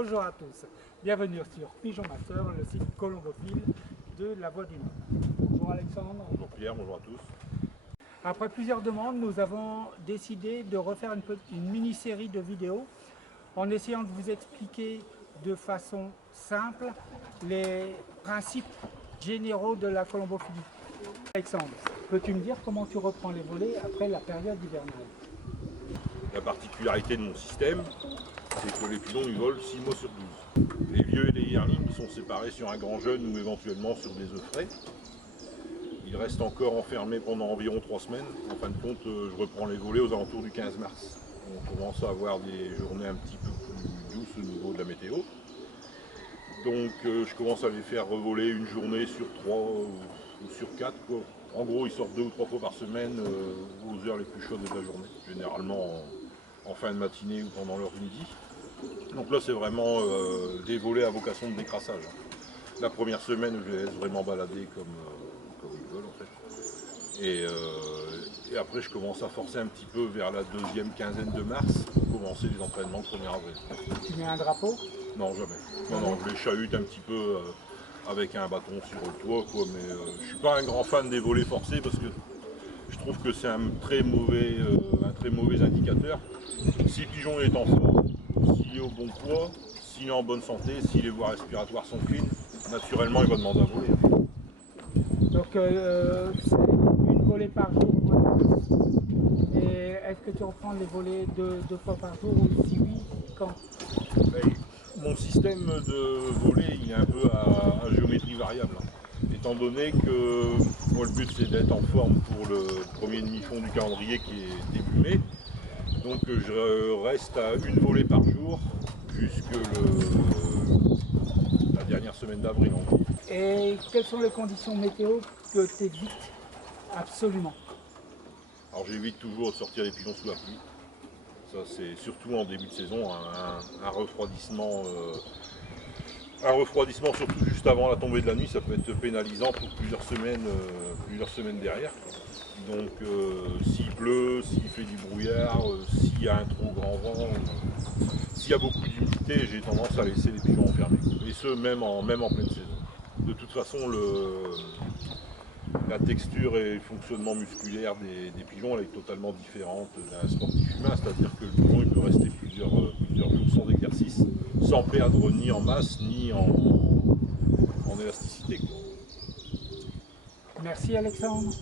Bonjour à tous, bienvenue sur Pigeon Master, le site colombophile de la Voie du Nord. Bonjour Alexandre. Bonjour Pierre, bonjour à tous. Après plusieurs demandes, nous avons décidé de refaire une mini-série de vidéos en essayant de vous expliquer de façon simple les principes généraux de la colombophilie. Alexandre, peux-tu me dire comment tu reprends les volets après la période hivernale? La particularité de mon système, c'est que les pigeons ils volent 6 mois sur 12. Les vieux et les yearlings sont séparés sur un grand jeune ou éventuellement sur des œufs frais. Ils restent encore enfermés pendant environ 3 semaines. En fin de compte, je reprends les volets aux alentours du 15 mars. On commence à avoir des journées un petit peu plus douces au niveau de la météo. Donc je commence à les faire revoler une journée sur 3 ou sur 4. Quoi. En gros, ils sortent 2 ou 3 fois par semaine aux heures les plus chaudes de la journée, généralement en fin de matinée ou pendant l'heure du midi. Donc là, c'est vraiment des volets à vocation de décrassage. La première semaine, je les laisse vraiment balader comme ils veulent en fait. Et après, je commence à forcer un petit peu vers la deuxième quinzaine de mars pour commencer les entraînements le 1er avril. Tu mets un drapeau? Non, jamais. Non, je les chahute un petit peu avec un bâton sur le toit, quoi, mais je suis pas un grand fan des volets forcés parce que je trouve que c'est un très mauvais indicateur. Si le pigeon est en forme, s'il est au bon poids, s'il est en bonne santé, si les voies respiratoires sont clean, naturellement il va demander à voler. Donc c'est une volée par jour. Et est-ce que tu reprends les volets deux fois par jour ou si oui, quand? Mon système de volée il est un peu à géométrie variable. Étant donné que moi le but c'est d'être en forme pour le premier demi-fond du calendrier qui est début mai. Donc je reste à une volée par jour jusque la dernière semaine d'avril. Et quelles sont les conditions météo que tu évites absolument? Alors j'évite toujours de sortir les pigeons sous la pluie. Ça c'est surtout en début de saison, un refroidissement surtout juste avant la tombée de la nuit, ça peut être pénalisant pour plusieurs semaines derrière. Donc s'il pleut, s'il fait du brouillard, s'il y a un trop grand vent, s'il y a beaucoup d'humidité, j'ai tendance à laisser les pigeons enfermés. Et ce même en pleine saison. De toute façon, la texture et le fonctionnement musculaire des pigeons elle est totalement différente d'un sportif humain, c'est-à-dire que le pigeon il peut rester plusieurs jours sans exercice, sans perdre ni en masse ni en élasticité. Merci Alexandre.